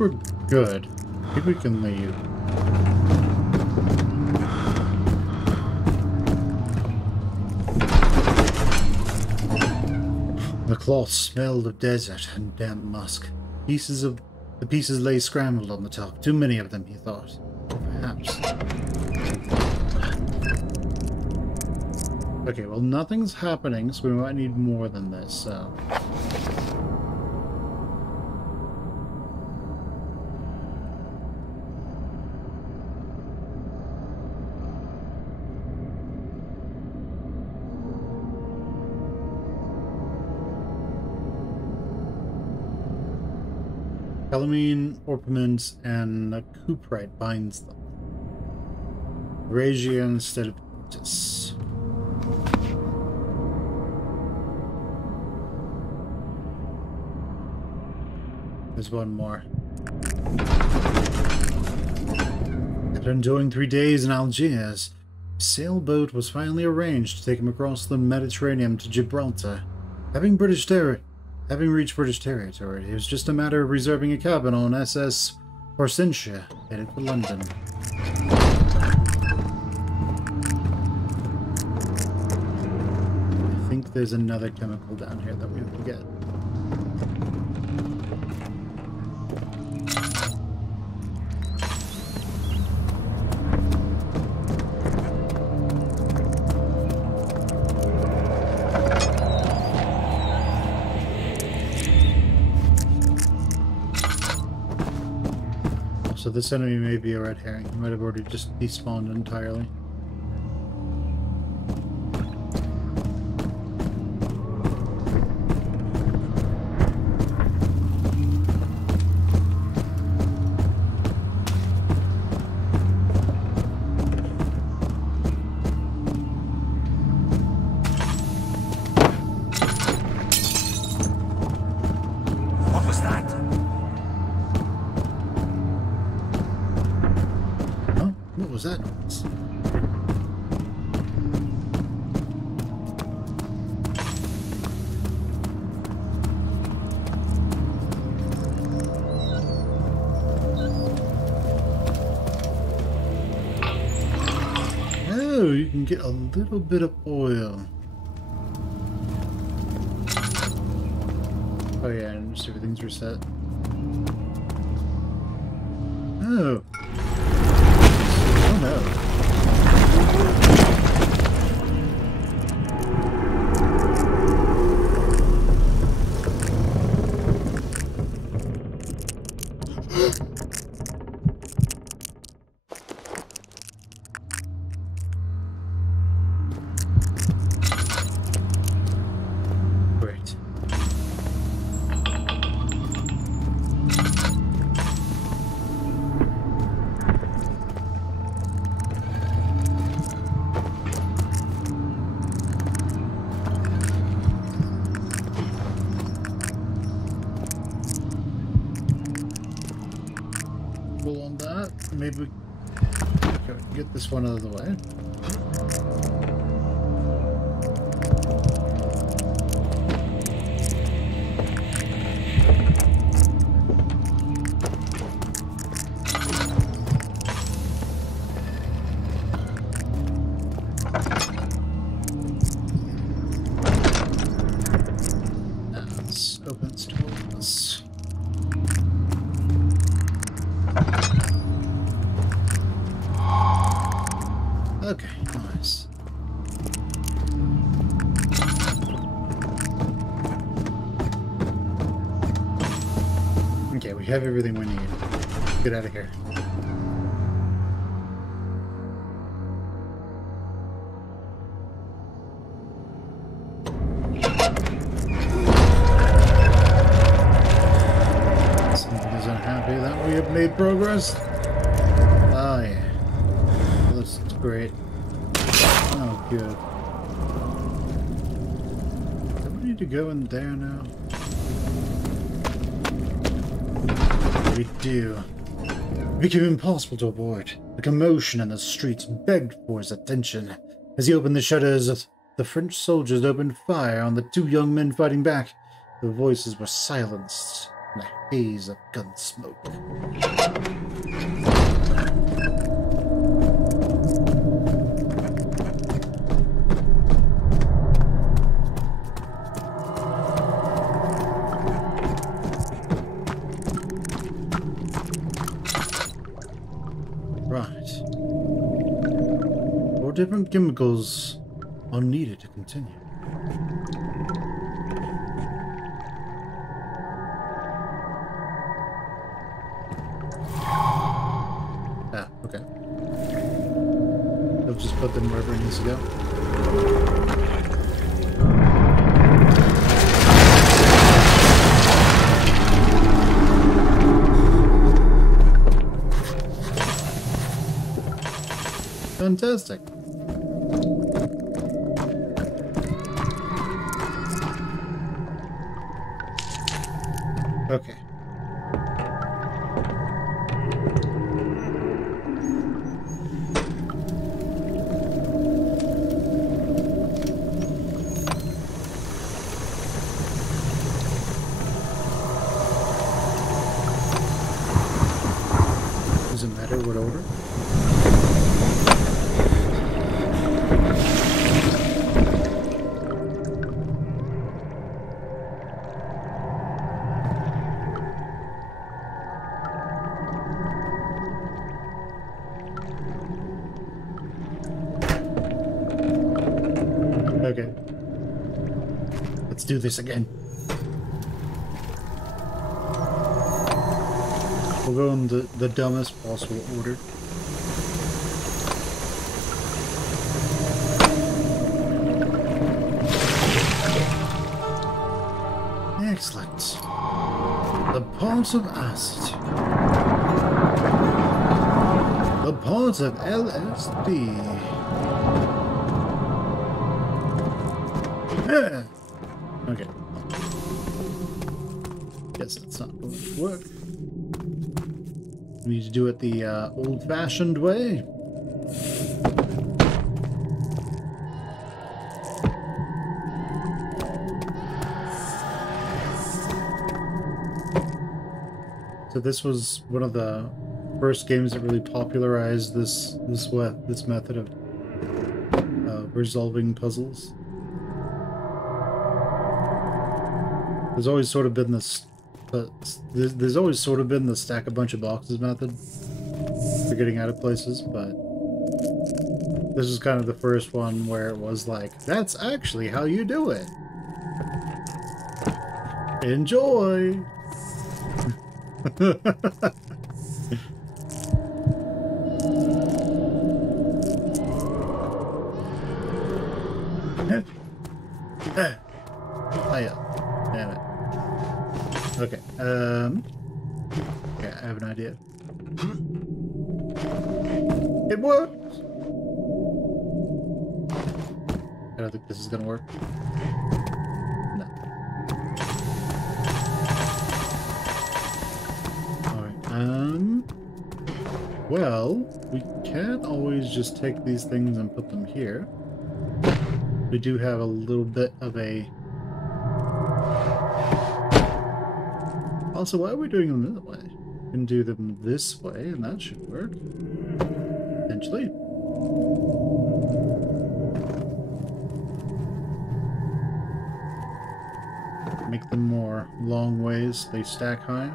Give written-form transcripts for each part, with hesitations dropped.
we're good. I think we can leave. The cloth smelled of desert and damp musk. The pieces lay scrambled on the top. Too many of them, he thought. Or perhaps. Okay, well, nothing's happening, so we might need more than this, so... Calamine, orpiment, and cuprite binds them. Regia instead of Brutus. There's one more. After enjoying 3 days in Algiers, a sailboat was finally arranged to take him across the Mediterranean to Gibraltar. Having reached British territory, it was just a matter of reserving a cabin on SS Hortensia, headed for London. I think there's another chemical down here that we have to get. So this enemy may be a red herring. He might have already just despawned entirely. What was that? What was that noise? Oh, you can get a little bit of oil. Oh yeah, and just everything's reset. Oh. No. Great. On that, maybe we can get this one out of the way. Let's open this door. Okay, nice. Okay, we have everything we need. Get out of here. Something is unhappy that we have made progress. Oh yeah. That's great. Oh, good. Do we need to go in there now? We do. It became impossible to avoid. The commotion in the streets begged for his attention. As he opened the shutters, the French soldiers opened fire on the two young men fighting back. Their voices were silenced. haze of gun smoke. Right. 4 different chemicals are needed to continue. Ah, okay. They'll just put them wherever it needs to go. Fantastic. Okay. Does it matter what order? Okay. Let's do this again. We'll go in the dumbest possible order. Excellent. The parts of acid. The parts of LSD. Yeah. Okay. Guess that's not going to work. We need to do it the old-fashioned way. So this was one of the first games that really popularized this method of resolving puzzles. There's always sort of been this. There's always sort of been the stack a bunch of boxes method for getting out of places, but this is kind of the first one where it was like, that's actually how you do it. Enjoy! Oh yeah, damn it. Okay, yeah, I have an idea. It works! I don't think this is gonna work. No. Alright, well, we can't always just take these things and put them here. We do have a little bit of a... Also, why are we doing them that way? We can do them this way, and that should work. Potentially. Make them more long ways, they stack high.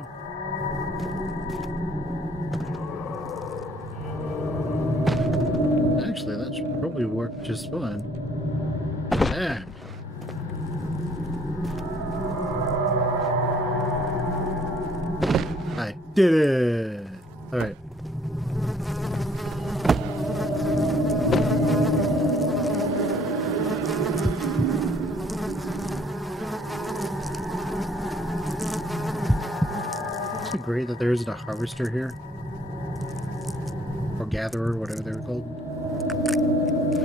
Actually, that should probably work just fine. Damn. I did it! Alright. It's great that there isn't a harvester here. Or gatherer, whatever they were called.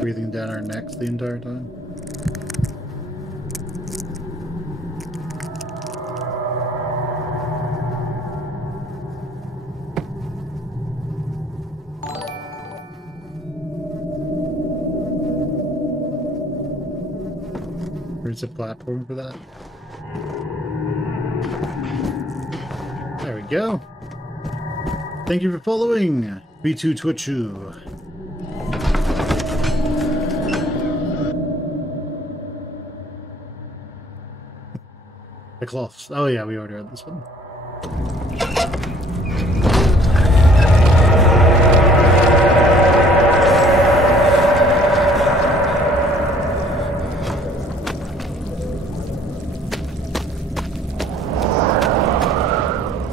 Breathing down our necks the entire time. There's a platform for that. There we go. Thank you for following B2 Twitchu. The cloths. Oh yeah, we already read this one.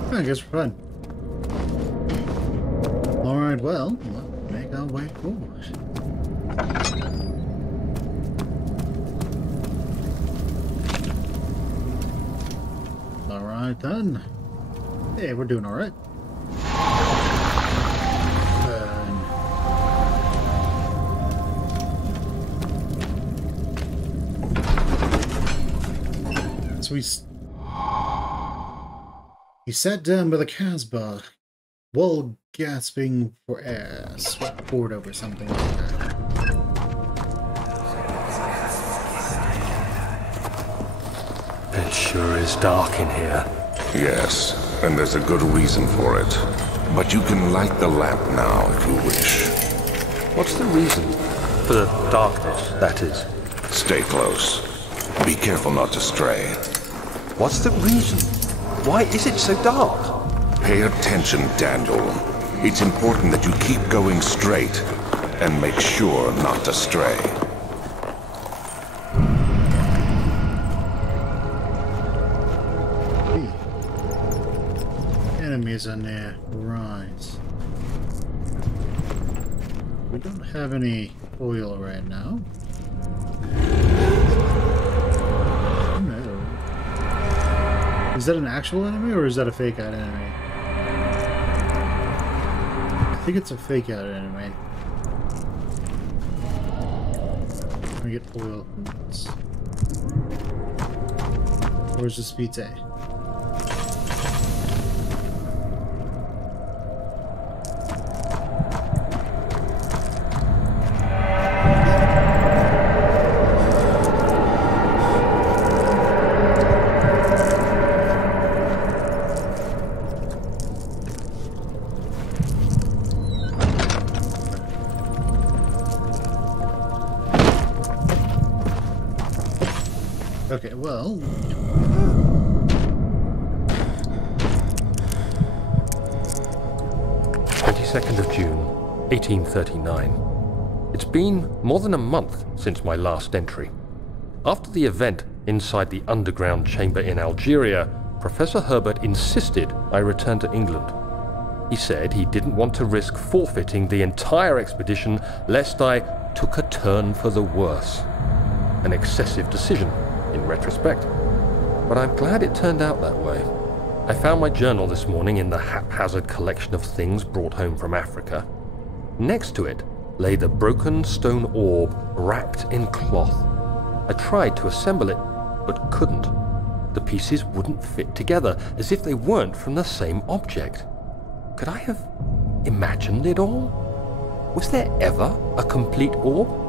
I guess we're fine. Alright, well, let's make our way forward. Alright then. Hey, we're doing alright. So he sat down by the Casbah, while gasping for air, sweat poured over something like that. It sure is dark in here. Yes, and there's a good reason for it. But you can light the lamp now if you wish. What's the reason? For the darkness, that is. Stay close. Be careful not to stray. What's the reason? Why is it so dark? Pay attention, Daniel. It's important that you keep going straight and make sure not to stray. Enemies are near. Right. We don't have any oil right now. Is that an actual enemy, or is that a fake-out enemy? I think it's a fake-out enemy. Let me get oil from this. Where's the speed A? Okay, well... 22nd of June, 1839. It's been more than a month since my last entry. After the event inside the underground chamber in Algeria, Professor Herbert insisted I return to England. He said he didn't want to risk forfeiting the entire expedition lest I took a turn for the worse. An excessive decision, in retrospect, but I'm glad it turned out that way. I found my journal this morning in the haphazard collection of things brought home from Africa. Next to it lay the broken stone orb wrapped in cloth. I tried to assemble it, but couldn't. The pieces wouldn't fit together, as if they weren't from the same object. Could I have imagined it all? Was there ever a complete orb?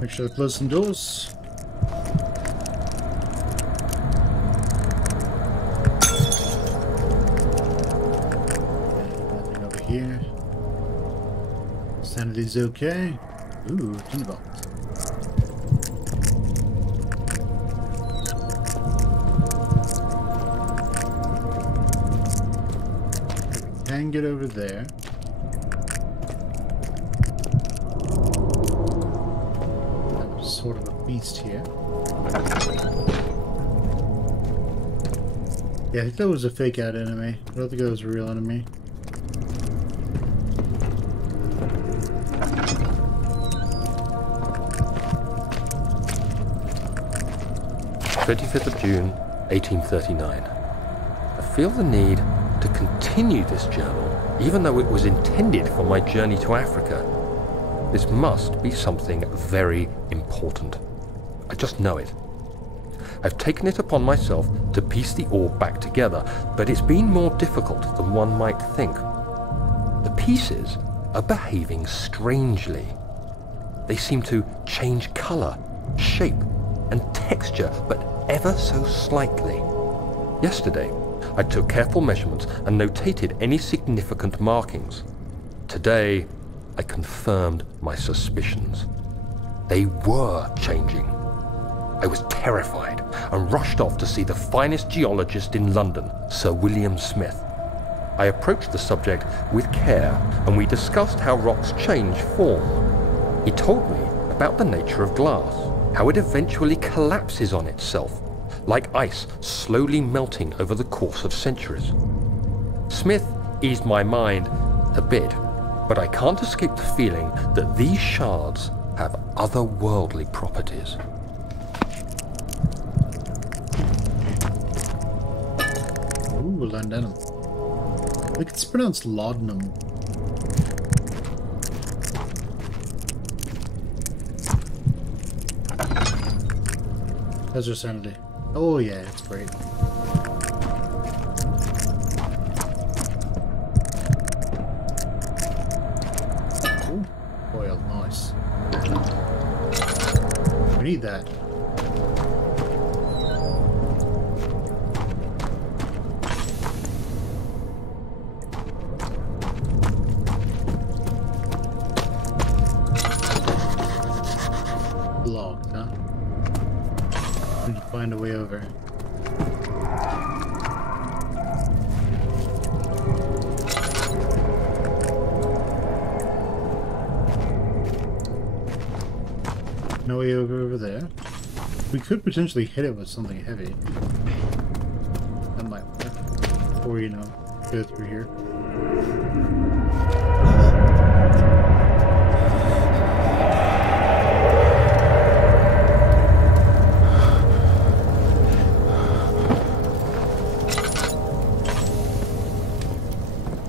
Make sure to close some doors. Nothing over here. Sanity's okay. Ooh, tinderbox. Can get over there. Sort of a beast here. Yeah, I think that was a fake out enemy. I don't think that was a real enemy. "25th of June, 1839. I feel the need to continue this journal, even though it was intended for my journey to Africa. This must be something very important. I just know it. I've taken it upon myself to piece the orb back together, but it's been more difficult than one might think. The pieces are behaving strangely. They seem to change color, shape, and texture, but ever so slightly. Yesterday, I took careful measurements and notated any significant markings. Today, I confirmed my suspicions. They were changing. I was terrified and rushed off to see the finest geologist in London, Sir William Smith. I approached the subject with care and we discussed how rocks change form. He told me about the nature of glass, how it eventually collapses on itself, like ice slowly melting over the course of centuries. Smith eased my mind a bit, but I can't escape the feeling that these shards have otherworldly properties. Ooh, laudanum. I think it's pronounced laudanum. How's your sanity? Oh yeah, it's great. Ooh, oil, nice. We need that. Blocked, huh? We need to find a way over. No way over there. We could potentially hit it with something heavy. That might work. Or, you know, go through here.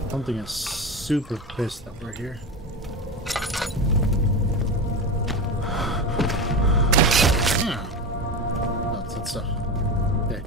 Something is super pissed that we're here. Stuff. Okay.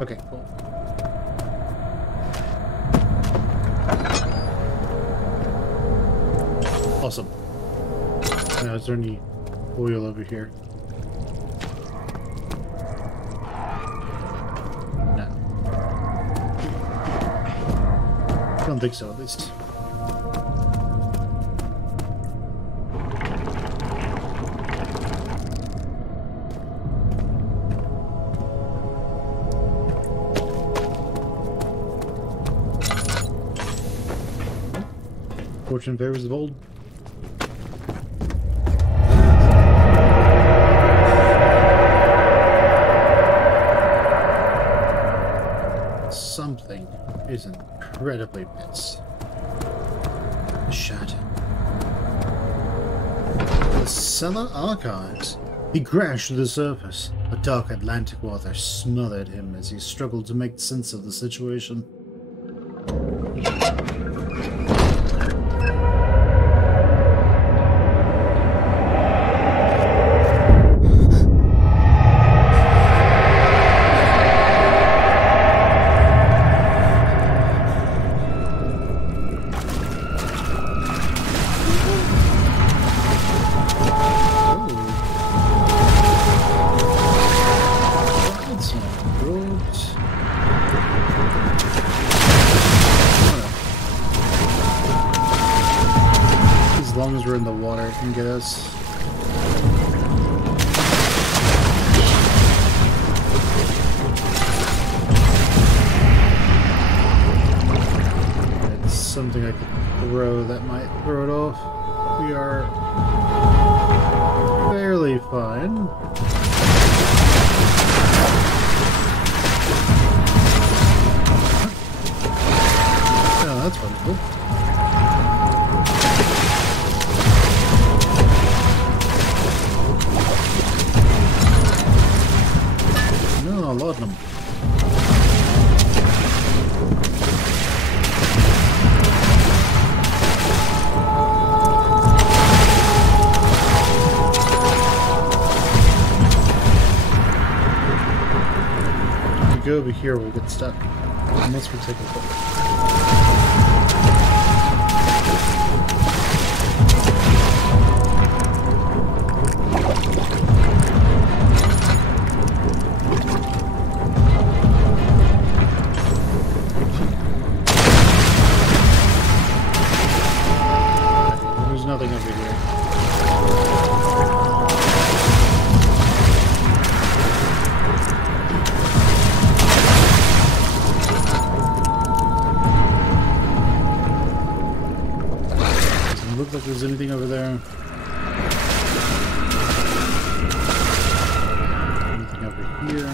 Okay, cool. Awesome. Now, is there any oil over here? No. I don't think so, at least. Fortune favors the bold. Something is incredibly pissed. Shut. The cellar archives. He crashed to the surface. A dark Atlantic water smothered him as he struggled to make sense of the situation. As long as we're in the water, it can get us. It's something I could throw that might throw it off. We are fairly fine. No, a lot of them. If we go over here, we'll get stuck. Unless we take a look. There's nothing over here. Doesn't look like there's anything over there. Anything over here?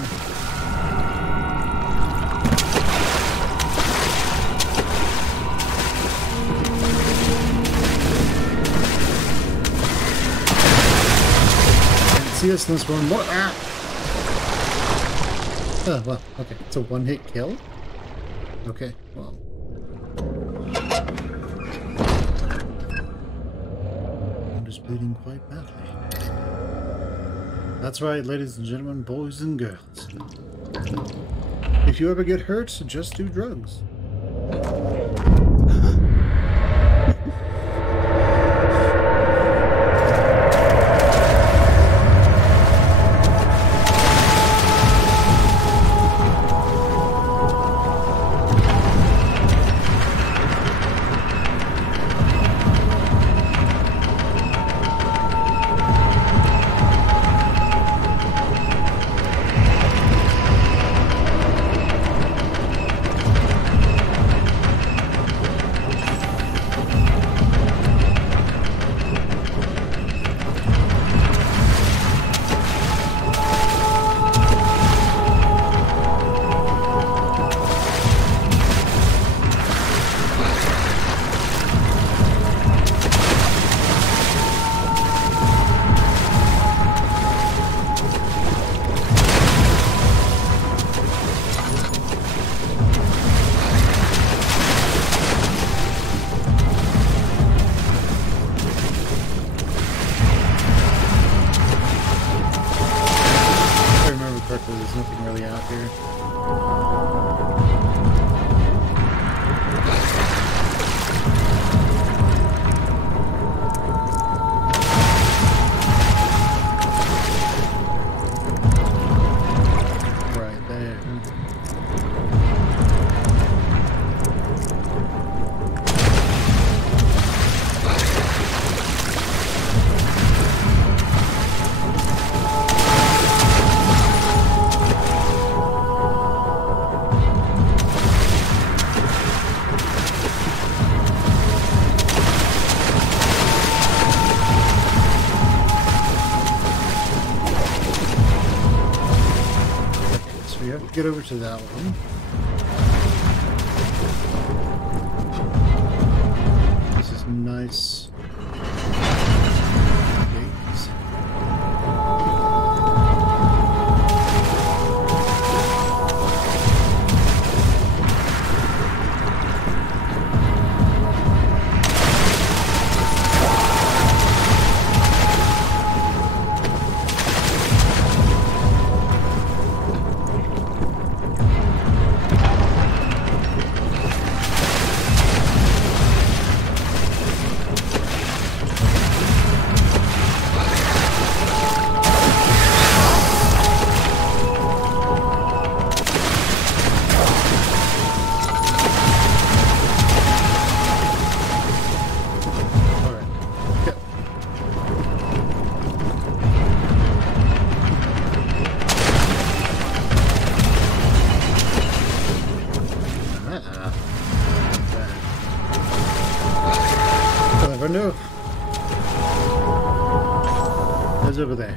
See us in this one more. Ah! Oh, well, okay. It's a one-hit kill? Okay, well. I'm just bleeding quite badly. That's right, ladies and gentlemen, boys and girls. If you ever get hurt, just do drugs. There's nothing really out here. Right there. We have to get over to that one. This is nice. Gates. No. There's over there.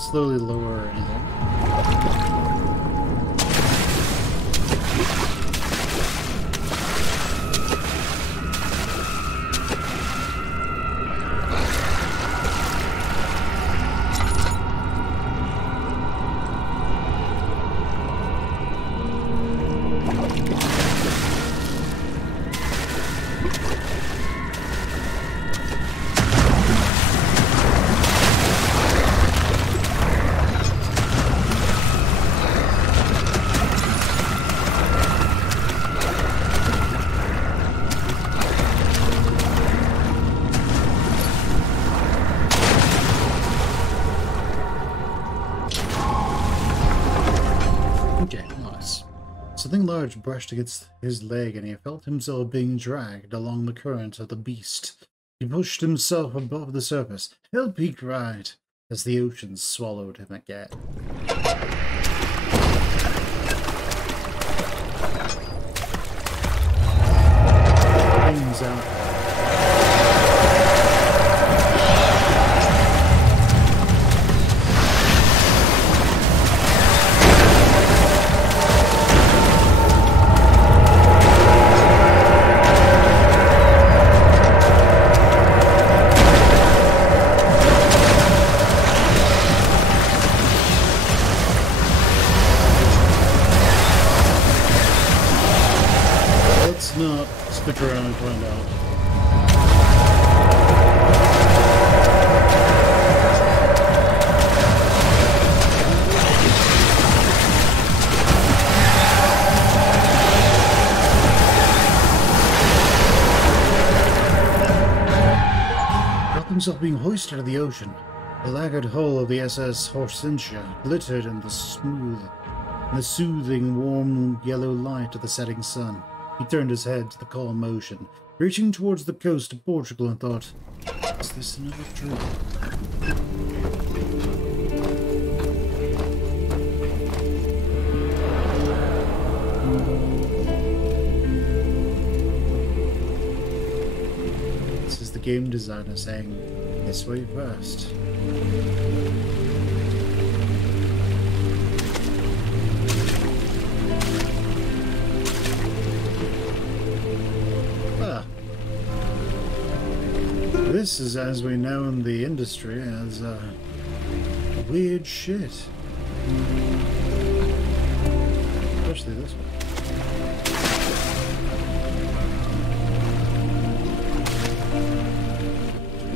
can't slowly lower or anything. Something large brushed against his leg, and he felt himself being dragged along the current of the beast. He pushed himself above the surface. "Help!" he cried, as the ocean swallowed him again. Things out. Not stick around and find out. Felt himself being hoisted out of the ocean. The lacquered hull of the SS Hortensia glittered in the soothing, warm yellow light of the setting sun. He turned his head to the calm ocean, reaching towards the coast of Portugal, and thought, "Is this another dream?" This is the game designer saying, "This way first." This is, as we know in the industry, as weird shit. Especially this one.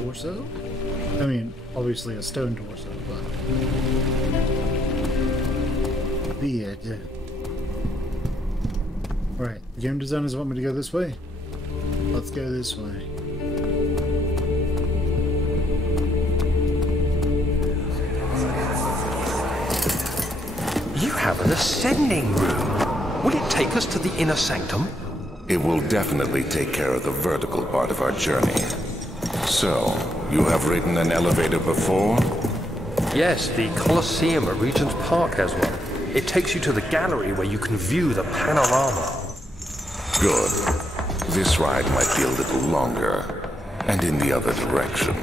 Torso? I mean, obviously a stone torso, but weird. Alright, the game designers want me to go this way. Let's go this way. You have an ascending room. Will it take us to the inner sanctum? It will definitely take care of the vertical part of our journey. So, you have ridden an elevator before? Yes, the Colosseum at Regent's Park has one. It takes you to the gallery where you can view the panorama. Good. This ride might be a little longer, and in the other direction.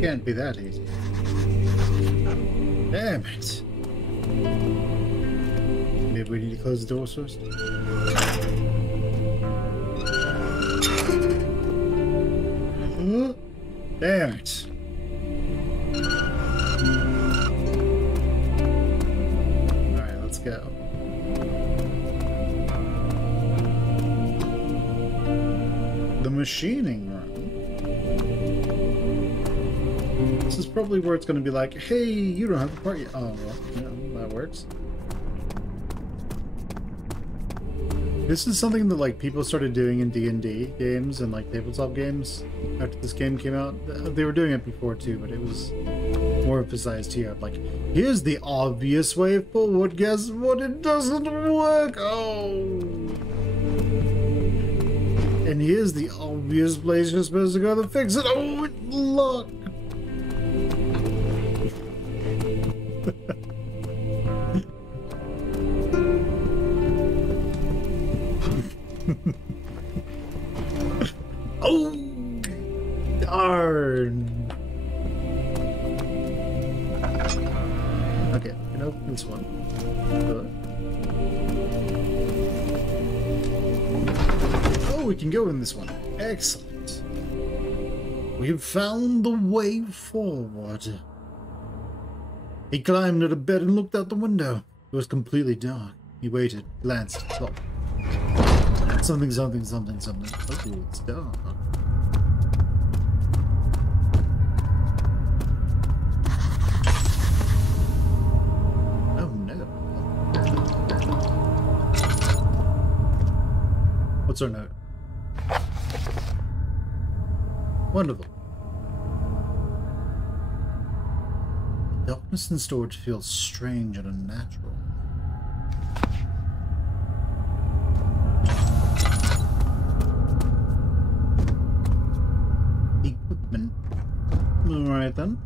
Can't be that easy. Damn it. Maybe we need to close the doors first? Damn it. Alright, let's go. The machining room. This is probably where it's going to be like, "Hey, you don't have a part yet." Oh, well, you know, that works. This is something that, like, people started doing in D&D games and, like, tabletop games after this game came out. They were doing it before, too, but it was more emphasized here. Like, here's the obvious way forward. Guess what? It doesn't work! Oh! And here's the obvious place you're supposed to go to fix it. Oh, look! Okay, we can open this one. Oh, we can go in this one. Excellent. We've found the way forward. He climbed out of bed and looked out the window. It was completely dark. He waited, glanced, thought. Something, something, something, something. Oh, it's dark. Oh no. What's our note? Wonderful. Darkness in storage feels strange and unnatural. Equipment. Alright then.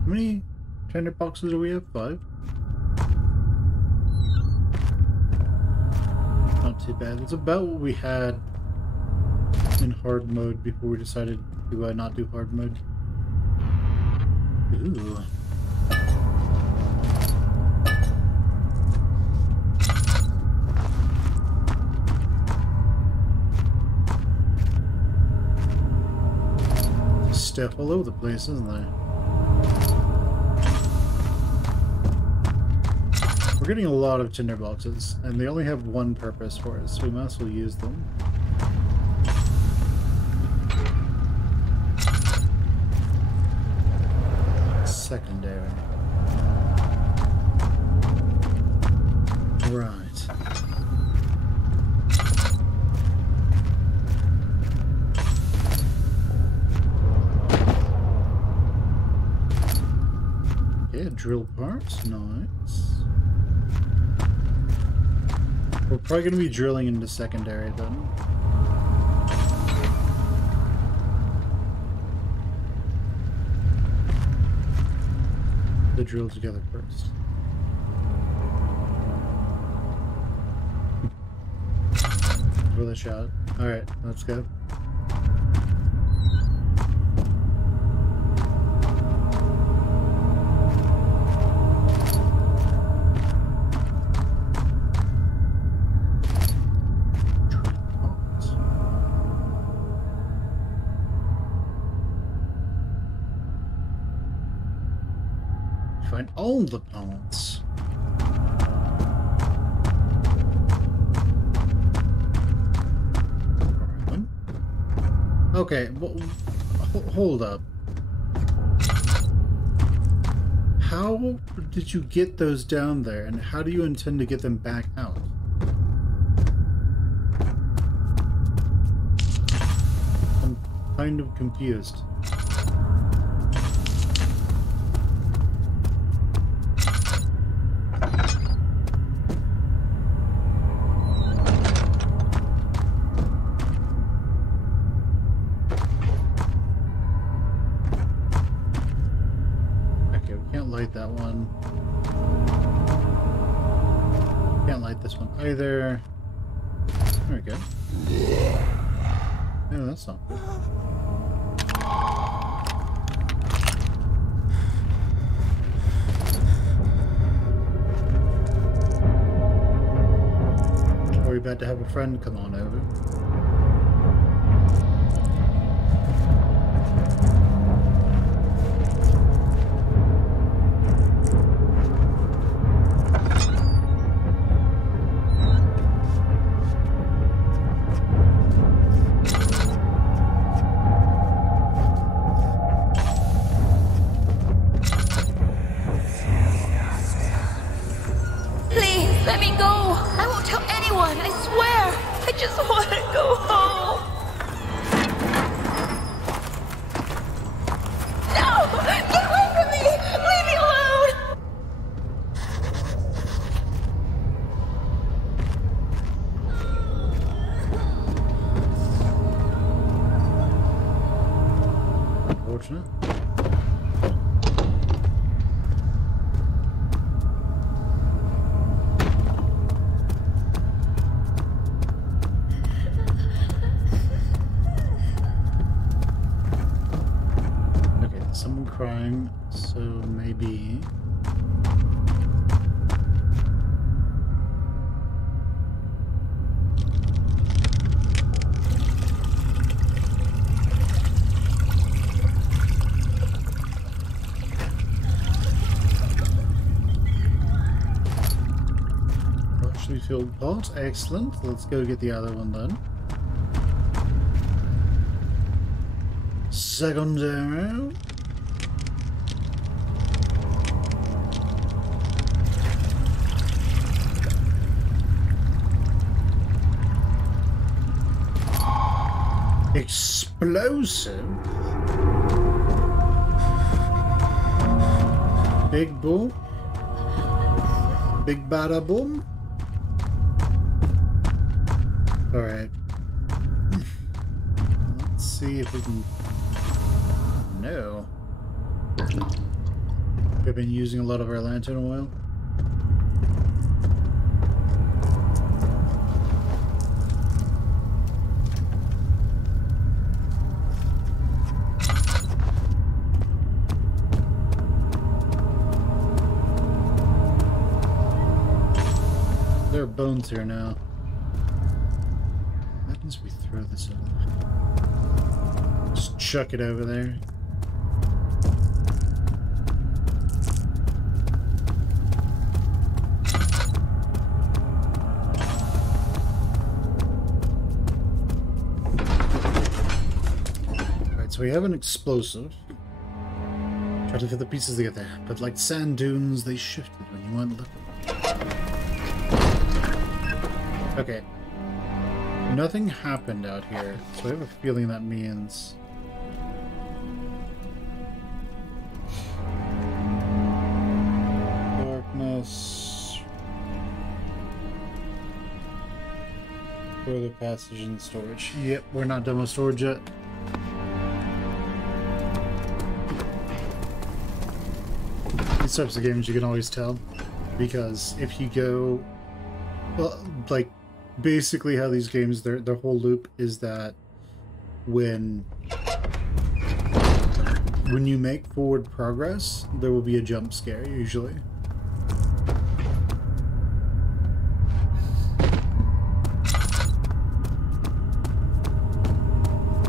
How many tender boxes do we have? 5? Not too bad. It's about what we had in hard mode before we decided to not do hard mode. Ooh. Stuff all over the place, isn't there? We're getting a lot of tinder boxes, and they only have one purpose for us, so we might as well use them. Secondary. Right. Okay, drill parts, nice. We're probably going to be drilling into secondary then. The drill together first. With a shot. Alright, let's go. Find all the parts. Okay, well, hold up. How did you get those down there, and how do you intend to get them back out? I'm kind of confused. That one. Can't light this one either. There we go. No, that's not. Are we about to have a friend come on over? Let me go! I won't tell anyone, I swear! I just want to go home! No! Get away from me! Leave me alone! Unfortunate. crying, so maybe... Partially filled pot, excellent. Let's go get the other one then. Second arrow. Explosive. Big boom. Big bada boom. Alright. Let's see if we can... No. We've been using a lot of our lantern oil. There are bones here now. What happens if we throw this over? Just chuck it over there. Alright, so we have an explosive. Try to fit the pieces together, but like sand dunes, they shifted when you weren't looking. Okay. Nothing happened out here, so I have a feeling that means... Darkness... Further passage and storage. Yep, we're not done with storage yet. These types of games you can always tell, because if you go... Well, like... Basically how these games, their whole loop is that when you make forward progress, there will be a jump scare, usually.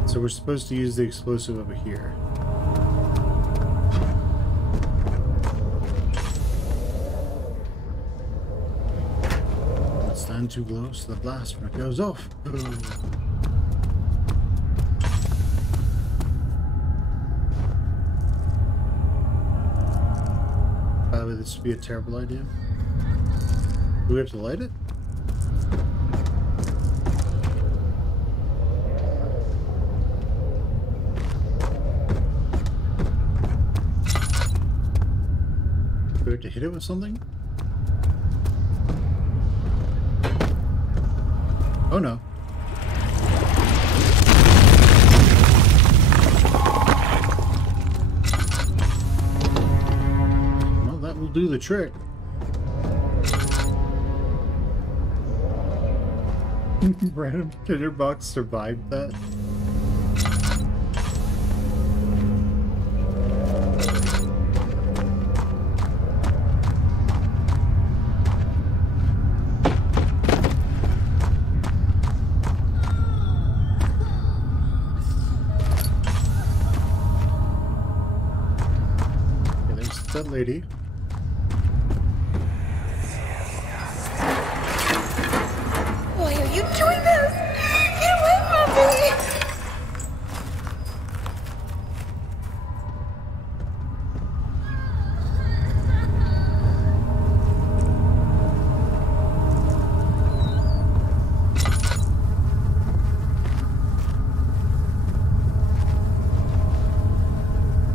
So we're supposed to use the explosive over here. Stand too close to the blast when it goes off. By the way, this would be a terrible idea. Do we have to light it? Do we have to hit it with something? Oh no. Well, that will do the trick. Random tinderbox survived that. That lady. Why are you doing this? Get away from me!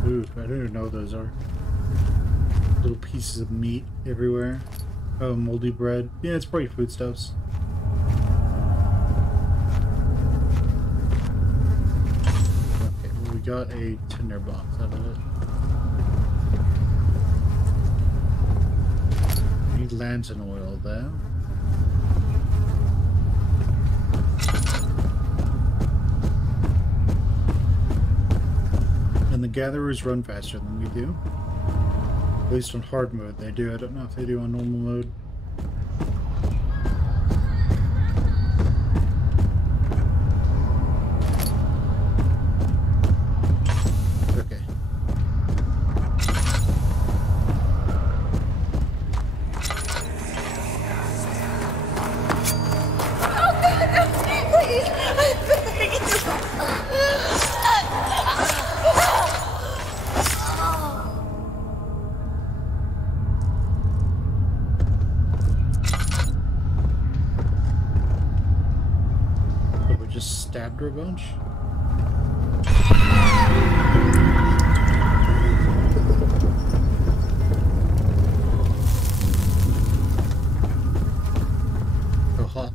Ooh, I don't even know what those are. Little pieces of meat everywhere. Oh, moldy bread. Yeah, it's probably foodstuffs. Okay, well, we got a tinderbox out of it. Need lantern oil there. And the gatherers run faster than we do. At least on hard mode they do. I don't know if they do on normal mode. Okay. Please, I beg you. So we just stabbed her a bunch? So hot.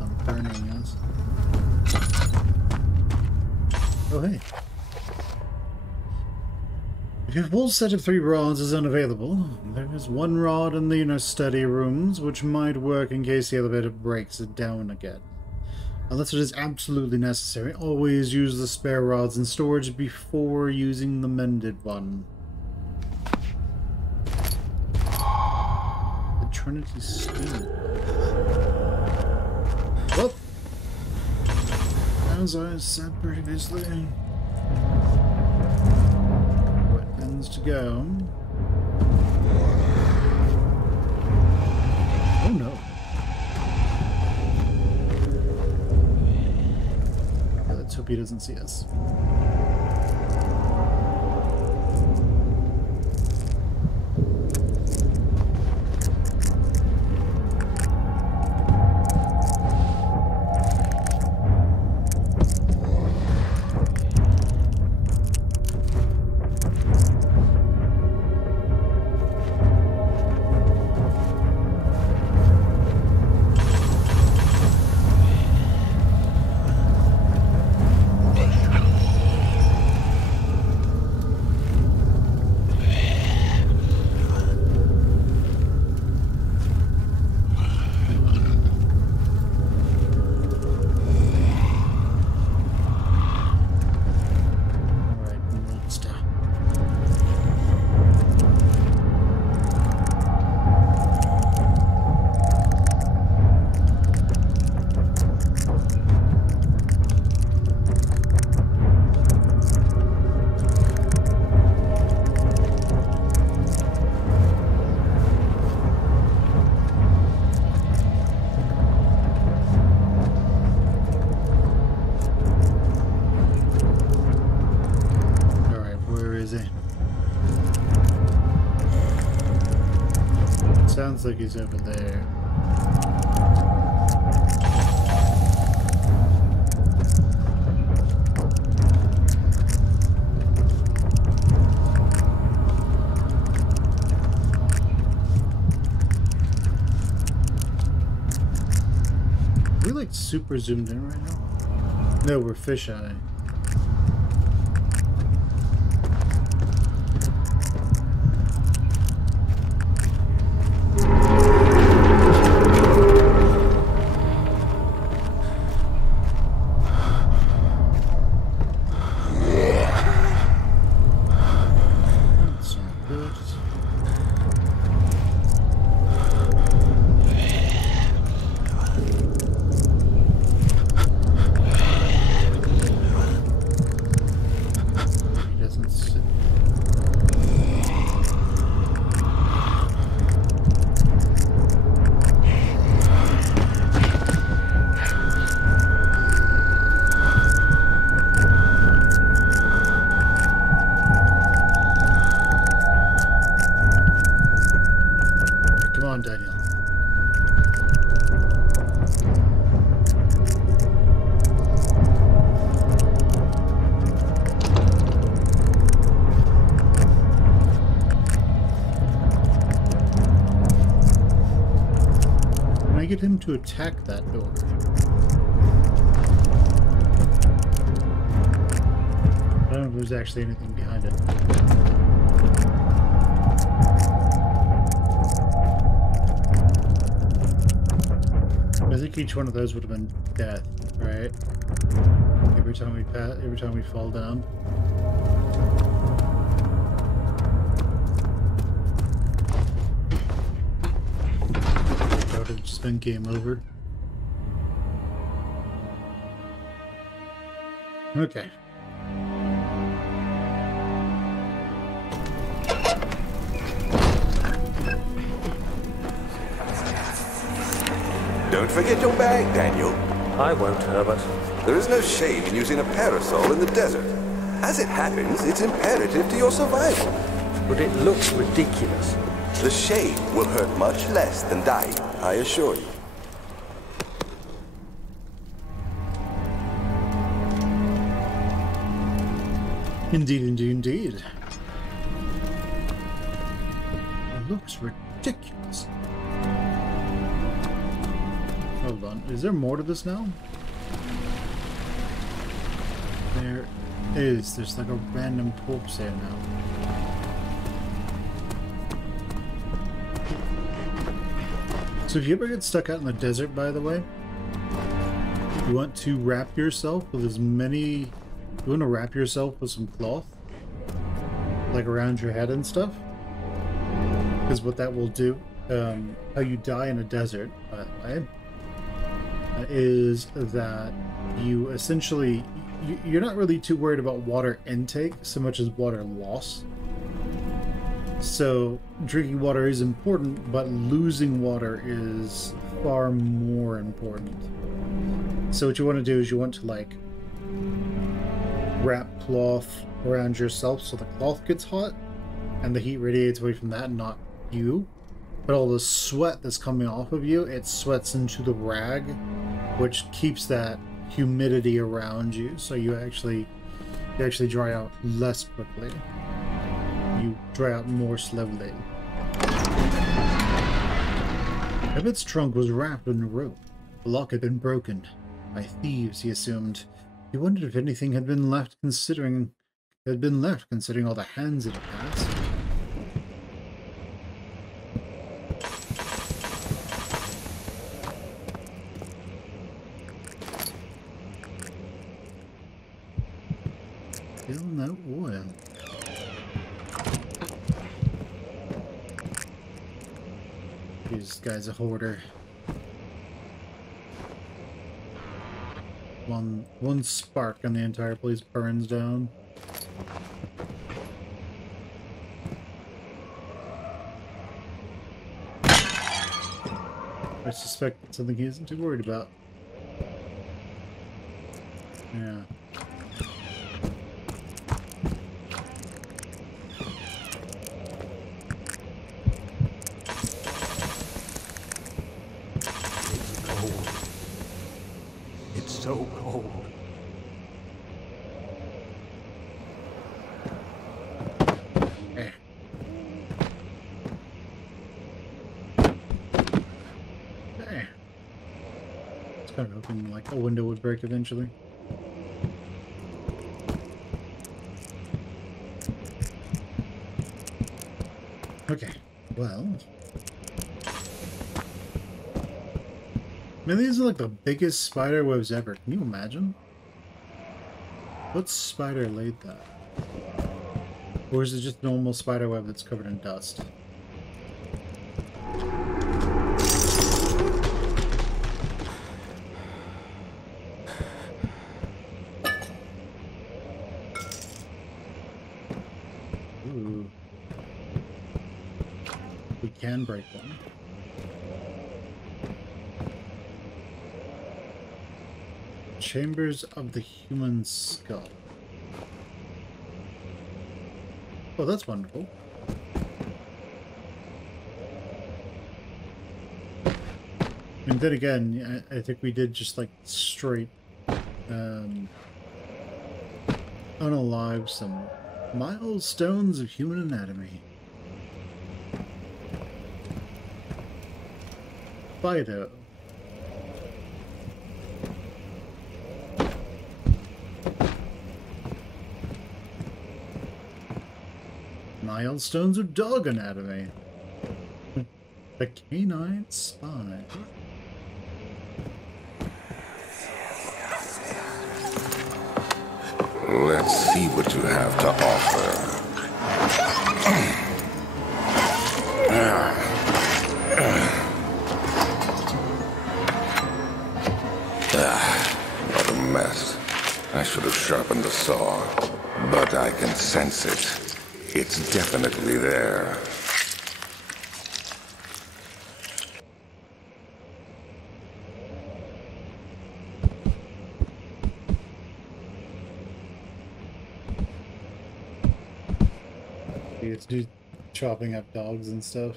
I'm burning us. Oh, hey. If your full set of 3 rods is unavailable, there is 1 rod in the study rooms, which might work in case the elevator breaks it down again. Unless it is absolutely necessary, always use the spare rods in storage before using the mended one. The Trinity Stone. Well, as I said previously, weapons to go. Oh no. Okay, let's hope he doesn't see us. Sounds like he's over there. We're like super zoomed in right now. No, we're fisheye. Daniel. Can I get him to attack that door? I don't know if there's actually anything behind it. I think each one of those would have been death, right? Every time we fall down. That would have just been game over. Okay. Don't forget your bag, Daniel. I won't, Herbert. There is no shame in using a parasol in the desert. As it happens, it's imperative to your survival. But it looks ridiculous. The shade will hurt much less than dying, I assure you. Indeed, indeed, indeed. It looks ridiculous. Hold on, is there more to this now? There is. There's like a random corpse here now. So if you ever get stuck out in the desert, by the way, you want to wrap yourself with as many... You want to wrap yourself with some cloth, like around your head and stuff, because what that will do, how you die in a desert, by the way, is that you essentially, you're not really too worried about water intake so much as water loss. So drinking water is important, but losing water is far more important. So what you want to do is you want to like wrap cloth around yourself so the cloth gets hot and the heat radiates away from that, not you. But all the sweat that's coming off of you, it sweats into the rag, which keeps that humidity around you, so you actually dry out less quickly. You dry out more slowly. Emmett's trunk was wrapped in a rope. The lock had been broken by thieves, he assumed. He wondered if anything had been left considering all the hands it had passed. Still no oil. This guy's a hoarder. One spark and the entire place burns down. I suspect it's something he isn't too worried about. Yeah. So cold. It's kind of hoping like a window would break eventually. Okay, well. Man, these are like the biggest spider webs ever. Can you imagine? What spider laid that? Or is it just normal spider web that's covered in dust? Ooh. We can break one. Chambers of the human skull. Oh, that's wonderful. And then again, I think we did just like straight unalive some milestones of human anatomy. Fido. Milestones of dog anatomy. The canine spine. what you have to offer. What a mess. I should have sharpened the saw, but I can sense it. It's definitely there. You get to do chopping up dogs and stuff.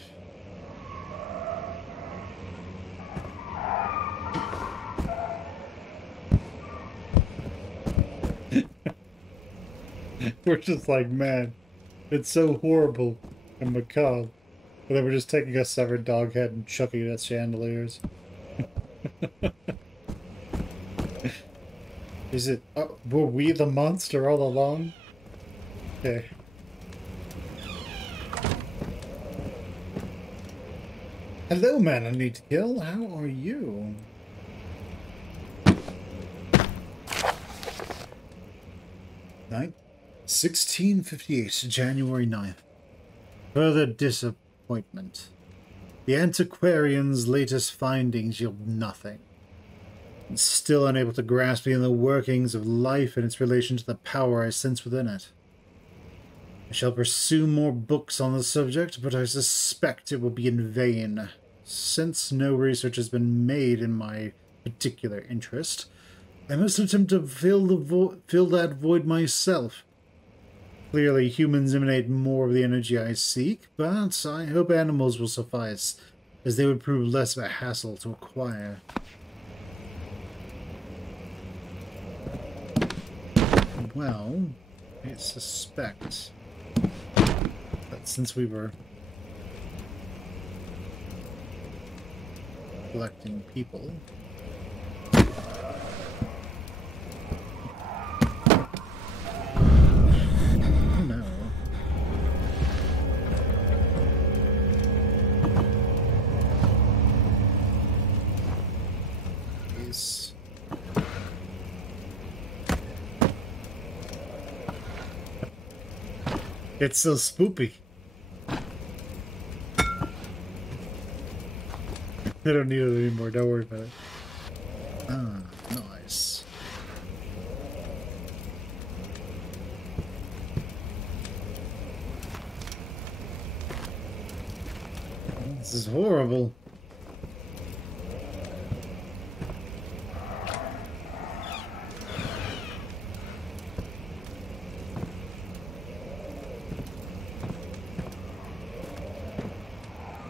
We're just like, man, it's so horrible and macabre. But then we're just taking a severed dog head and chucking it at chandeliers. Is it... were we the monster all along? Okay. Hello, man I need to kill. How are you? Night 1658, January 9th. Further disappointment. The antiquarian's latest findings yield nothing. I'm still unable to grasp the inner workings of life and its relation to the power I sense within it. I shall pursue more books on the subject, but I suspect it will be in vain. Since no research has been made in my particular interest, I must attempt to fill that void myself. Clearly, humans emanate more of the energy I seek, but I hope animals will suffice, as they would prove less of a hassle to acquire. Well, I suspect that since we were collecting people, no. Yes. It's so spoopy. I don't need it anymore, don't worry about it. Ah, nice. This is horrible.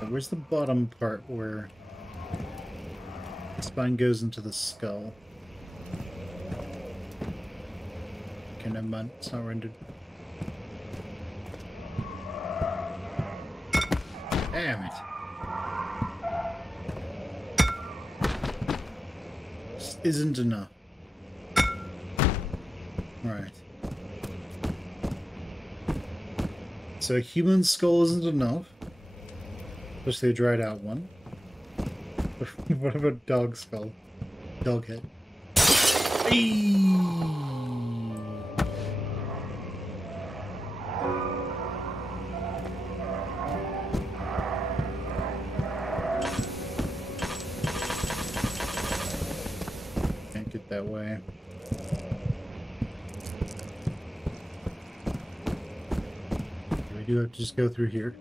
Where's the bottom part where the spine goes into the skull? Okay, never mind. It's not rendered. Damn it. This isn't enough. Alright. So a human skull isn't enough. Especially a dried out one. What about dog skull? Dog head. Can't get that way. We do have to just go through here.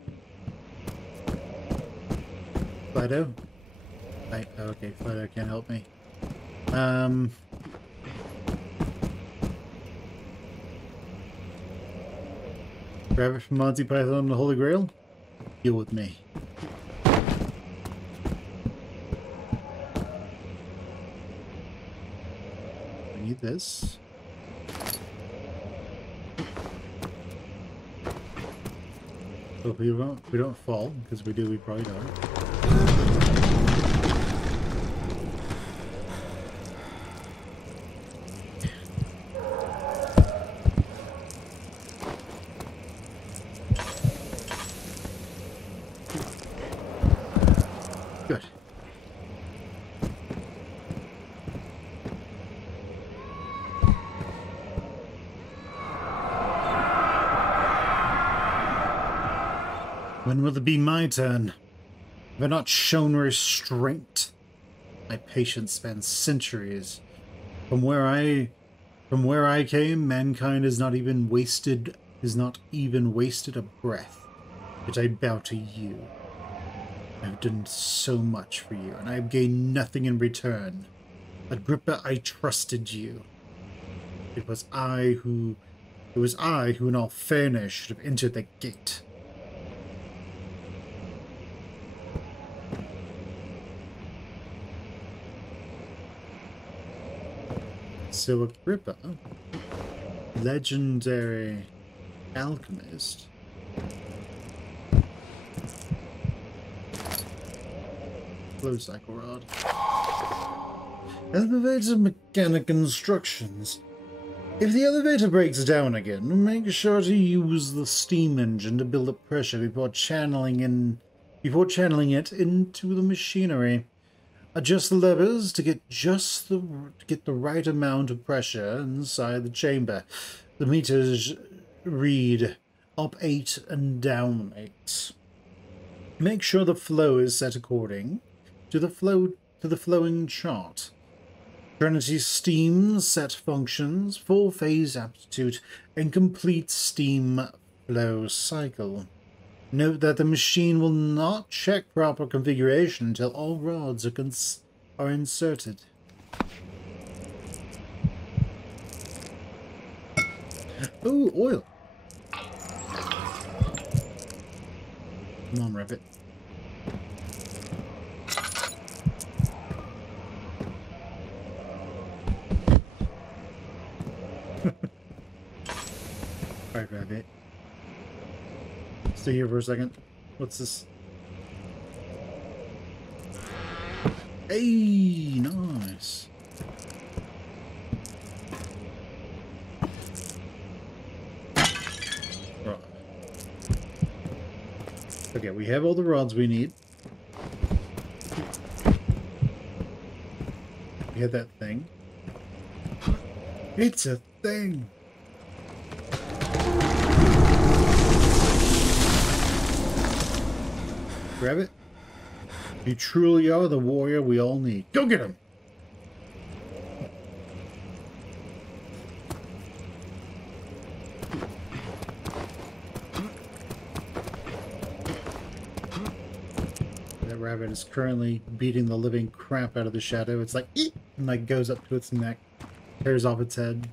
Fido? Okay, Fido can't help me. Grab it from Monty Python and the Holy Grail? Deal with me. I need this. Hope we don't fall, because if we do, we probably die. Good. When will it be my turn? Have I not shown restraint? My patience spans centuries. From where I came, mankind has not even wasted a breath. Yet I bow to you. I have done so much for you, and I have gained nothing in return. Agrippa, I trusted you. It was I who in all fairness should have entered the gate. So Agrippa, legendary alchemist. Flow cycle rod. Elevator mechanic instructions. If the elevator breaks down again, make sure to use the steam engine to build up pressure before channeling it into the machinery. Adjust the levers to get the right amount of pressure inside the chamber. The meters read up 8 and down 8. Make sure the flow is set according to the flowing chart. Trinity steam set functions, 4-phase aptitude, and complete steam flow cycle. Note that the machine will not check proper configuration until all rods are inserted. Oh, oil! Come on, rabbit. Alright, rabbit. Stay here for a second. What's this? Hey, nice. Right. Okay, we have all the rods we need. We had that thing. It's a thing. Grab it. You truly are the warrior we all need. Go get him! That rabbit is currently beating the living crap out of the shadow. It's like, eek! And like goes up to its neck, tears off its head.